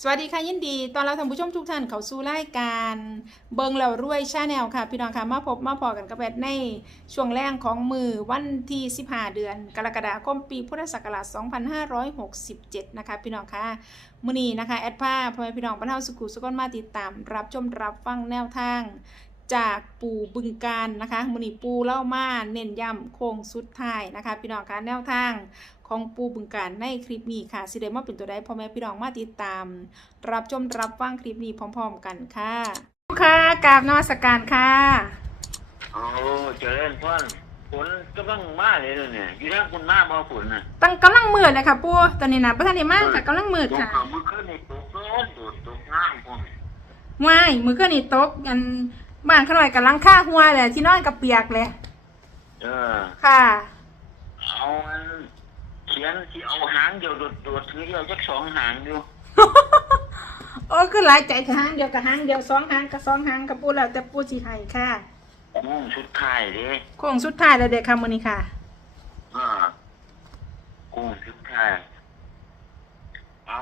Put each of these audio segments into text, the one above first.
สวัสดีค่ะยินดีตอนเราท่านผู้ชมทุกท่านเขาสู่รายการเบิงเรารวยชาแนลค่ะ พี่น้องค่ะมาพบมาพอกันกับแอดในช่วงแรกของมือวันที่15เดือน กรกฎาคมปีพุทธศักราช2567 นะคะ พี่น้องค่ะมื้อนี้นะคะแอดผ้าพ่อแม่พี่น้องบรรเทาสุขุสุกนมาติดตาม รับชมรับฟังแนวทาง จากปู่บึงการนะคะมือนีปูเล่ามาเน้นย้ำโค้งสุดท้ายนะคะ พี่น้องคะแนวทาง ของปูบึงการในคลิปนี้ค่ะสิเดมาเป็นตัวใดพ่อแม่พี่น้องมาติดตาม รับชมรับฟังคลิปนี้พร้อม ๆ กันค่ะค่ะกราบนมัสการค่ะโอ้เจริญพรฝนกำลังมาเลยเดี๋ยวเนี่ยอยู่ทางคุณมาบ่ฝนน่ะตั้งกำลังมืดเลยค่ะปูตอนนี้นะประธานได้มากค่ะกำลังมืดตกค่ะเอามือขึ้นในตกโน้นตกตกง่ายพวกนี้ว่ายมือก็นี่ตกอันบ้านขน่อยกับลังค่าหัวเลยที่นอนกับเปียกเลย เออ ค่ะ เอาอัน เขียนที่เอาหางเดียวโดดโดดถือเดียวจักสองหางอยู่โอ้คือหลายใจกับหางเดียวกับหางเดียวสองหางกับสองหางกับปูแล้วแต่ปูสีไห้ค่ะมุ่งชุดท้ายเด้โค้งสุดท้ายแล้วเด็กค่ะมือนี้ค่ะเออกุ้งชุดท้ายเอา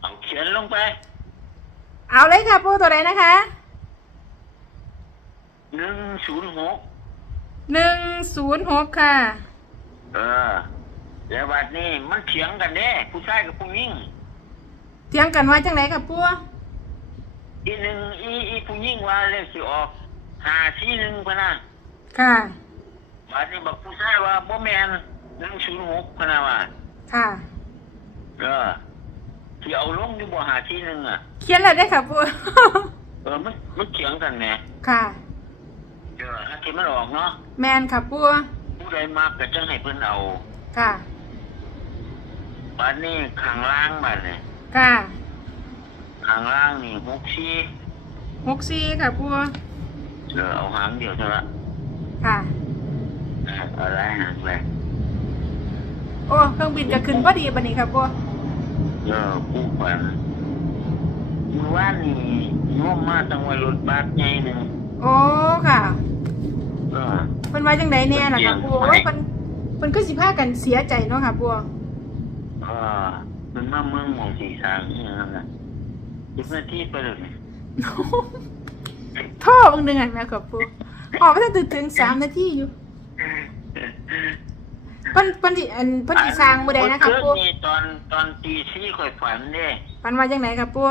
เอาเขียนลงไปเอาเลยค่ะปูตัวไหนนะคะหนึ่งศูนย์หกหนึ่งศูนย์หกค่ะ เออแล้วบัดนี้มันเถียงกันเด้ผู้ชายกับผู้หญิงเถียงกันไว้จังไหนค่ะปูอีหนึ่งอีอีผู้หญิงว่าเลขสิออกหาสี่หนึ่งพะนะค่ะบัดนี้บอกผู้ชายว่าบ่แมนหนึ่งศูนย์หกพะนะว่าค่ะเออที่เอาลงอยู่บ่หาสี่หนึ่งอะ เขียนอะไรได้ค่ะปูเออมันมันเถียงกันแหน่ค่ะ เออถ้าที่มันออกเนาะแมนค่ะปูผู้ ใดมากก็จังให้เพิ่นเอาค่ะ บัดนี้ข้างล่างบัดนี้ค่ะ ข้างล่างนี่หกสี่หกสี่ค่ะปูเออเอาหางเดียวเท่านั้นค่ะเออเอาหลายหางเลยโอ้เครื่องบินจะขึ้นพอดีบันนี้ค่ะปูเออผู้ขวัญเมื่อวานนี่โยมมาตั้งไว้รถบัสใหญ่หนึ่งโอ้ค่ะเออเพิ่น ว่าจังไดแน่ล่ะค่ะปูโอ้ยเพิ่นเพิ่นก็สิพากันเสียใจเนาะค่ะปูเออมันมาเมืองหมองสีสางนี่นั่นแหละสิบนาทีไปเลยนี่ท่อบางหนึงอะแม่ค่ะปูออกไปถึงถึงสามนาทีอยู่เพิ่นเพิ่นสิอันเพิ่นสิสร้างมื้อใดนะคะเมื่อปูคืนนี่ตอนตอนตีสี่ค่อยฝันเด้เพิ่นว่าจังไดค่ะปู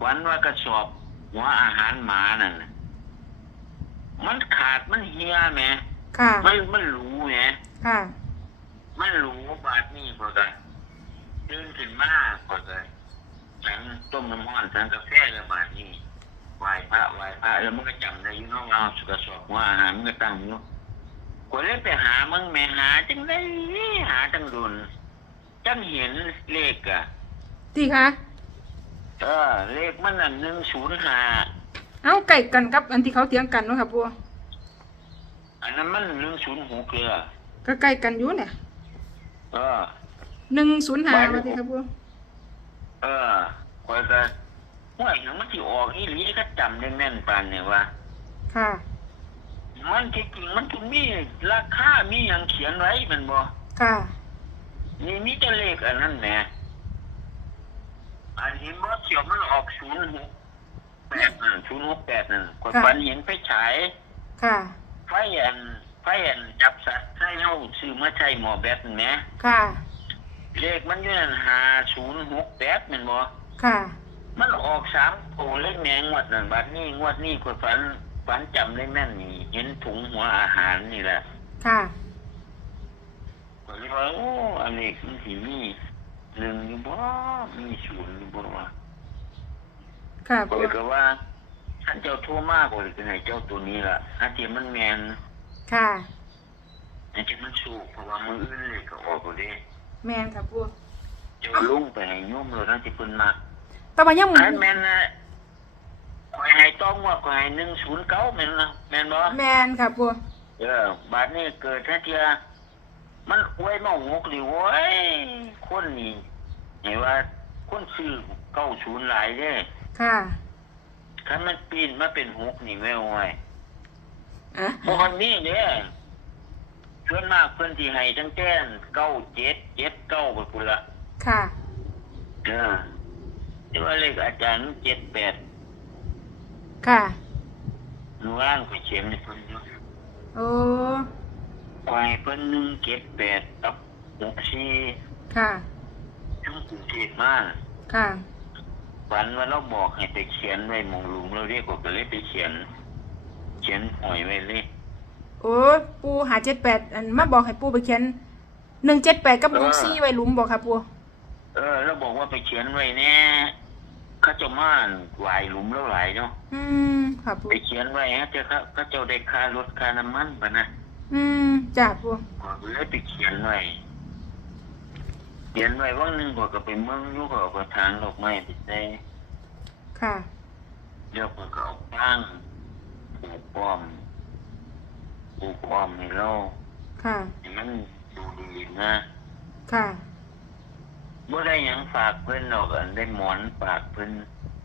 ฝันว่ากระสอบหัวอาหารหมานั่นน่ะ มันขาดมันเหี่ยแหมค่ะ มันมันหรูแหมค่ะ มันหรูบาดนี่พอกันตื่นขึ้นมาพอกันฉันต้มน้ำร้อนฉันกาแฟแล้วบาดนี่ไหว้พระไหว้พระแล้วมันก็จำได้อยู่เน้องเราสุกระสอบหัวอาหารมันก็ตั้งอยู่ก็เลยไปหามึงแม่หาจังได้หาจังดุนจังเห็นเลขอะติค่ะเออเลขมันอันหนึ่งศูนย์ห้า เอ้าไก่กันกับ อันที่เขาเถียงกันเนาะค่ะปูอันนั้นมันหนึ่งศูนย์หกเลยอะก็ใกล้กันอยู่เนี่ยเออ105ว่าติค่ะปูเออคอยก็ห่วยถึงมันที่ออกอีหลีก็จำได้แม่นปานเนี่ยว่าค่ะ มันที่จริงมันต้องมีราคามีอย่างเขียนไว้แมันบ่ค่ะ นี่มีแต่เลขอันนั้นแหละอันนี้บ่เสียวมันออกศูนย์หก แปดนั่นศูนย์หกแปดนั่นคนค่ะฝันเห็นไฟฉาย ค่ะ ไฟอันไฟอันจับสัตว์ให้เฮาซื้อมาใช้หมอแบตนั่นแหมค่ะ เลขมันอยู่นั่นห้าศูนย์หกแปดแม่นบ่ค่ะ มันออกสามโอ้เลขแหนงงวดนั่นบัดนี้งวดนี้คนฝันฝันจำได้แม่นนี่เห็นถุงหัวอาหารนี่แหละค่ะ ก็เลยว่าโอ้อันนี้มันสิมีหนึ่งอยู่บ่มีศูนย์อยู่บ่วะ ค่ะก็ปูเลยก็ว่าท่านเจ้าโทรมากก็เลยเป็นให้เจ้าตัวนี้ล่ะอันที่มันแมนค่ะอันที่มันสูกเพราะว่ามืออื่นเลยก็ออกก็ได้แมนค่ะปูเจ้าลุงไปให้โยมเลยนั่นที่เพิ่นมักแต่ว่ายังอันแม่นนะคอยให้ต้องว่าคอยให้หนึ่งศูนย์เก้าแม่นนะแม่นบ่แมนค่ะปูเออบาดนี้เกิดถ้าเทียมันอวยมาหกดิโว้ยคนนี่เห็นว่าคนซื้อเก้าศูนย์หลายเด้ ค่ะถ้ามันปีนมาเป็นหกนี่ไม่ไหวอะบางนี้เนี่ยส่วนมากเพื่อนที่ให้ตั้งแต่เก้าเจ็ดเจ็ดเก้าไปพุ่นละค่ะเออที่ว่าเลขอาจารย์เจ็ดแปดค่ะหนูร่างไปเขียนในเพิ่นอยู่โอ้ควายเพิ่นหนึ่งเจ็ดแปดกับหกสี่ค่ะทั้งกรุงเทพมาค่ะ ฝันว่าเราบอกให้ไปเขียนไว้หมองหลุมเราเรียกว่าก็เลยไปเขียน เขียนหอยไว้เลยโอ้ปูหาเจ็ดแปดอันมาบอกให้ปูไปเขียนหนึ่งเจ็ดแปดกับหกสี่ไว้หลุมบอกค่ะปูเออเราบอกว่าไปเขียนไว้แน่เข้าเจ้าม่านหวายหลุมแล้วหลายเนาะอืมค่ะปูไปเขียนไว้ฮะเจ้าครับเข้าเจ้าได้ค่ารถค่าน้ำมันปะนะอืมจ้าปูก็เลยไปเขียนไว้ เขียนไว้ว่างหนึ่งก็ก็ไปเมืองอยุก็ก็ทางดอกไม้ไปใส่ค่ะ เดี๋ยวก็ก็เอาตั้งปลูกป้อมปลูกป้อมให้เราค่ะ ให้มันดูดีนะค่ะ บ่ได้หยังฝากเพิ่นหรอกอันได้หมอนฝากเพิ่น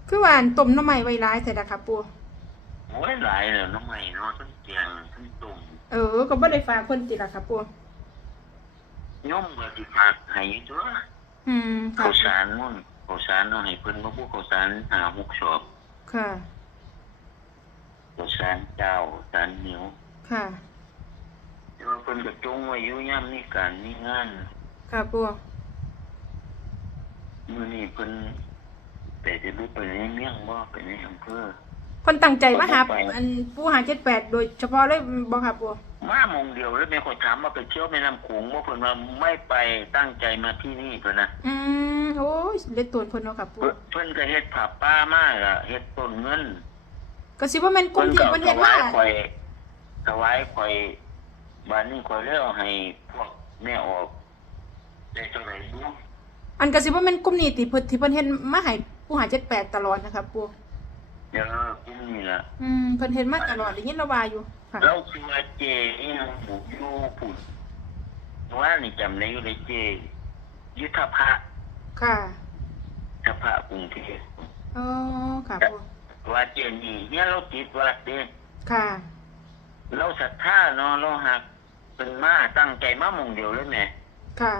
คือว่าอันต้มหน้ำใหม่ไว้ร้ายแต่ละค่ะปูโอ้ยหลายแล้วน้องใหม่เนาะทั้งเกียงทั้งตุ่มเออ ก็บ่ได้ฝากคนติละค่ะปู ย่อมก็สิฝากให้อยู่ตัวอืมค่ะข้าวสารนู่นข้าวสารเอาให้เพิ่นบ่พูดข้าวสารหาหกชอบค่ะ ข้าวสารเจ้าสารเหนียว ค่ะ แต่ว่าเพิ่นก็จงไว้อยู่ยามมีการมีงานค่ะปูมื้อนี้เพิ่นแต่จะรู้ไปในเมืองบ่ไปในอำเภอ คนตั้งใจมาหาไปอันปูหาเจ็ดแปดโดยเฉพาะเลยบอกค่ะปู มาหมองเดียวแล้วแม่คนถามว่าไปเที่ยวแม่น้ำโขงบ่เพิ่นว่าไม่ไปตั้งใจมาที่นี่เพิ่นนะอืมโอ้ยเล็ดตัวเพิ่นเนาะค่ะปูเพิ่นเพิ่นก็เฮ็ดผับป้ามากอะเฮ็ดต้นเงินก็สิว่าแม่นกลุ่มที่ก็เพิ่นถเฮ็ดวามายข่อยถวายข่อยบ้านนี้ข่อยเลยเอาให้พวกแม่ออกได้เท่าไหร่บ่อันก็สิว่าแม่นกลุ่มนี้ติเพิ่นที่เพิ่นเฮ็ดมาให้ปูหาเจ็ดแปดตลอดนะคะปูเดี๋ยวกินนี่ล่ะอืมเพิ่นเฮ็ดมาตลอดได้ยินเราว่าอยู่ค่ะ เราชื่อว่าเจอีหยังหมู่อยู่พุ่นว่านี่จำได้อยู่เลยเจ ยุทธภะค่ะยุทธภะกรุงเทพอ๋อค่ะปูว่าเจนี่เนี่ยเราติดวัดเด้ค่ะ เราศรัทธาเนาะเราหักเป็นมาตั้งใจมาหมองเดียวเลยแหม่ค่ะ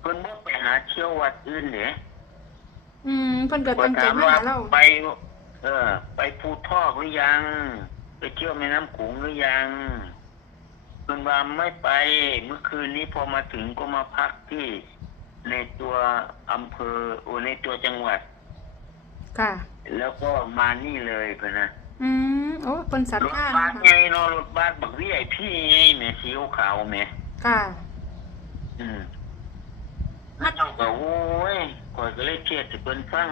เพิ่นบ่ไปหาเที่ยววัดอื่นเด้อืมเพิ่นก็ตั้งใจมาหาเราไป เออ ไปภูทอกหรือยัง ไปเที่ยวแม่น้ำโขงหรือยังเพิ่นว่าไม่ไป เมื่อคืนนี้พอมาถึงก็มาพักที่ในตัวอำเภอโอในตัวจังหวัด ค่ะ แล้วก็มานี่เลยเพิ่นนะอืมโอ้เพิ่นศรัทรถธาบัสนะไงคะเนาะรถบัสบักวีไอพี่ไงแหม่สีขาวๆแหม่ค่ะ อืมถ้าเจ้าก็โอ้ยข่อยก็เลยเครียดสิเพิ่นฟัง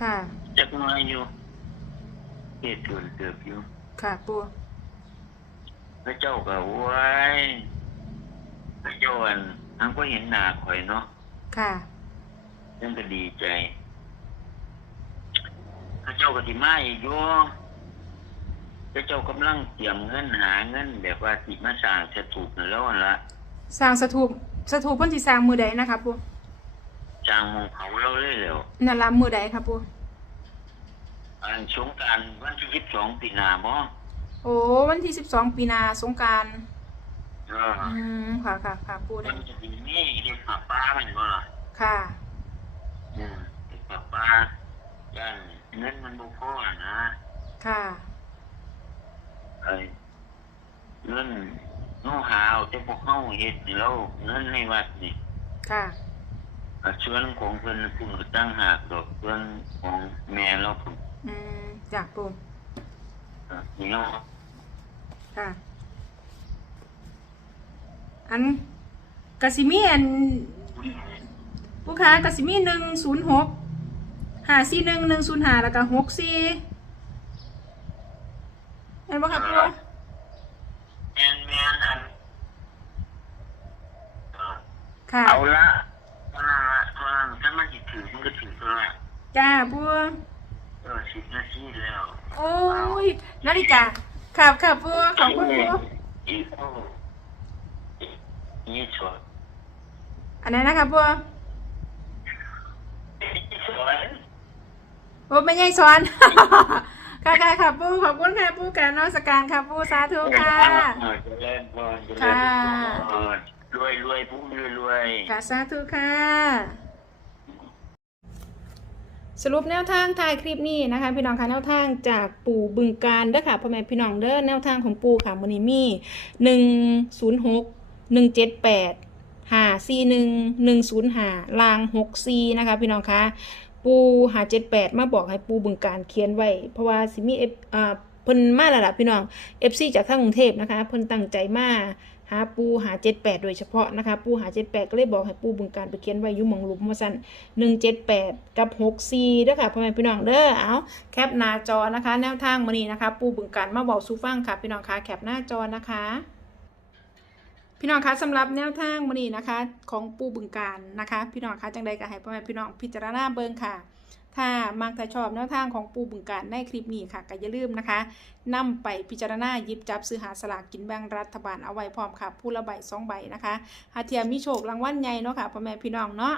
ค่ะ จักหน่อยอยู่เครียดเกินเติบอยู่ ค่ะปูพระเจ้าก็โอ้ยพระเจ้าอันอันก็เห็นหน้าข่อยเนาะค่ะนั่นก็ดีใจพระเจ้าก็สิมาอีกอยู่พระเจ้ากำลังเตรียมเงินหาเงินแบบว่าสิมาสร้างสถูปนั่นแล้วนั่นละสร้างสถูปสถูปเพิ่นสิสร้างมือใดนะคะปูสร้างหมองเขาเราเลยแล้วนั่นล่ะมือใดค่ะปู อันสงกรารวันที่ยี่สิบสองปีหน้าบ่โอ้วันที่12ปีหนาสงกรารเอออืมค่ะค่ะค่ะปูมัได้นจะมีนี่เห็นป่าป้าแมันบ่ล่ะค่ะ อืมเห็นป่าป้าย่านเงินมันบ่พอนะค่ะ ไอ้เงินเฮาหาเอาแต่พวกเฮาเฮ็ดนี่แล้วเงินในวัดนี่ค่ะก็ส่วนของเพิ่นเพิ่นก็ตั้งหากดอกส่วนของแม่เราเพิ่น อืมจากปูก็นี่เนาะค่ะ อันกสิมีอันผู้ค้ากสิมีหนึ่งศูนย์หกหาสี่หนึ่งหนึ่งศูนย์หาแล้วก็หกสี่เห็นปะครับปูแม่นแม่นอันเออค่ะเอาละเอาละเอาละถ้ามันสิถือมันก็ถือตัวละจ้าปูเออ สิบนาทีแล้วโอ้ยนาฬิกาครับครับปูขอบคุณปูอีกโอ้ยี่สวนอันนั้นนะครับปูยี่สวนโอ้ไม่ใช่สอนค่ะค่ะค่ะปูขอบคุณค่ะปูการนมัสการค่ะปูสาธุค่ะเออจะเล่นบอลจะค่ะเล่นบอลรวยรวยพุ่งรวยรวยค่ะสาธุค่ะ สรุปแนวทางถ่ายคลิปนี้นะคะ พี่น้องคะแนวทางจากปู่บึงการเด้อค่ะพ่อแม่พี่น้องเด้อแนวทางของปู่ค่ะมื้อนี้มีหนึ่งศูนย์หกหนึ่งเจ็ดแปดห้าสี่หนึ่งหนึ่งศูนย์ห้าลางหกสี่นะคะ พี่น้องคะปูหาเจ็ดแปดมาบอกให้ปูบึงการเขียนไว้ เพราะว่าสิมีเอฟอ่าเพิ่นมาแล้วล่ะพี่น้องเอฟซีจากทางกรุงเทพนะคะเพิ่นตั้งใจมา หาปูหาเจ็ดแปดโดยเฉพาะนะคะ ปูหาเจ็ดแปดก็เลยบอกให้ปูบึงการไปเขียนไว้ยู่มองลุมว่าซั่นหนึ่งเจ็ดแปดกับหกสี่เด้อค่ะพ่อแม่พี่น้องเด้อเอาแคปหน้าจอนะคะ แนวทางมานี้นะคะ ปูบึงการมาบอกสู้ฟังค่ะพี่น้องคะแคปหน้าจอนะคะพี่น้องคะสำหรับแนวทางมานี้นะคะ ของปูบึงการนะคะ พี่น้องคะจังใดก็ให้พ่อแม่พี่น้องพิจารณาเบิ่งค่ะ ถ้ามักถ้าชอบแนวทางของปูบึงการในคลิปนี้ค่ะก็อย่าลืมนะคะนำไปพิจารณาหยิบจับซื้อหาสลากกินแบ่งรัฐบาลเอาไว้พร้อมค่ะผู้ละใบสองใบนะคะหาเทียมมีโชครางวัลใหญ่เนาะค่ะพ่อแม่พี่น้องเนาะ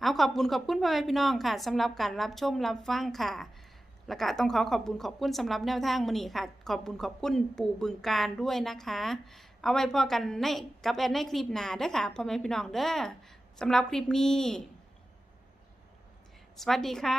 เอาขอบคุณขอบคุณพ่อแม่พี่น้องค่ะสำหรับการรับชมรับฟังค่ะแล้วก็ต้องขอขอบคุณขอบคุณสำหรับแนวทางมือนี้ค่ะ ขอบคุณขอบคุณปู่บึงการด้วยนะคะ เอาไว้พอกันในกับแอนในคลิปหน้าเด้อค่ะพ่อแม่พี่น้องเด้อสำหรับคลิปนี้ สวัสดีค่ะ